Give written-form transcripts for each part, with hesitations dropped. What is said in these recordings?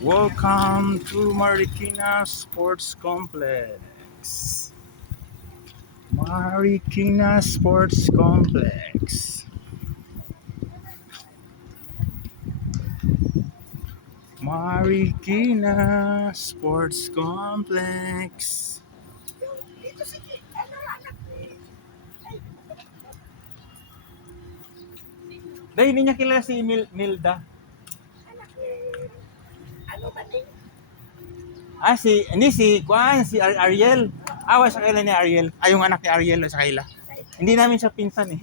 Welcome to Marikina Sports Complex. Marikina Sports Complex. Marikina Sports Complex. Dahil hindi niya kilala si Nilda. Si Ariel. Sa kaila ni Ariel. Yung anak ni Ariel sa kaila. Hindi namin siya pinsan eh.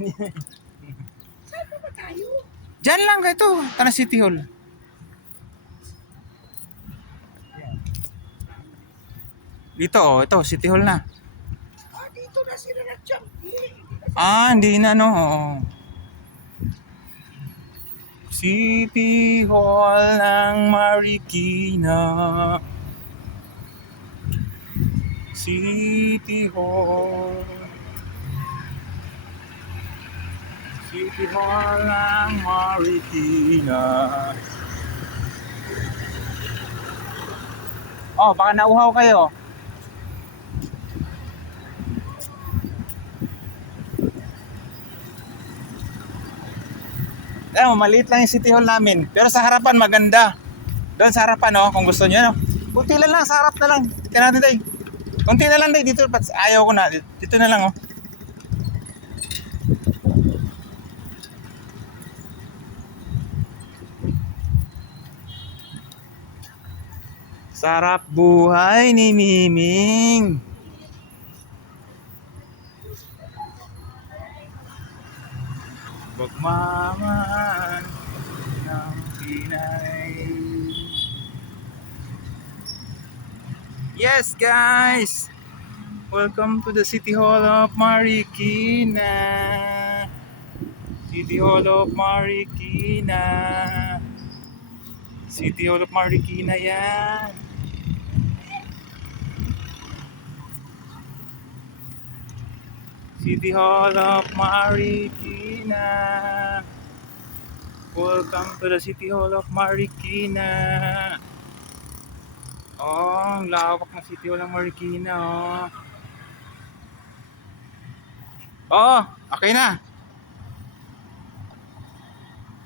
Saan ba tayo? Diyan lang ito, Tanah City Hall. Dito ito City Hall na. Dito na sila nag-jumping. Hindi na no. City Hall ng Marikina. City Hall. City Hall ng Marikina. Baka nauhaw kayo. Maliit lang yung City Hall namin. Pero sa harapan maganda. Doon sa harapan kung gusto niyo. Kunti lang sa harap na lang. Tingnan natin tayo. Kunti na lang dito. Ayaw ko na. Dito na lang Sarap buhay ni Miming. Pagmamahal ng Pinay. Yes guys, welcome to the City Hall of Marikina. City Hall of Marikina. City Hall of Marikina yan. City Hall of Marikina. Welcome to the City Hall of Marikina. Ang lawak ng City Hall ng Marikina. Okay na.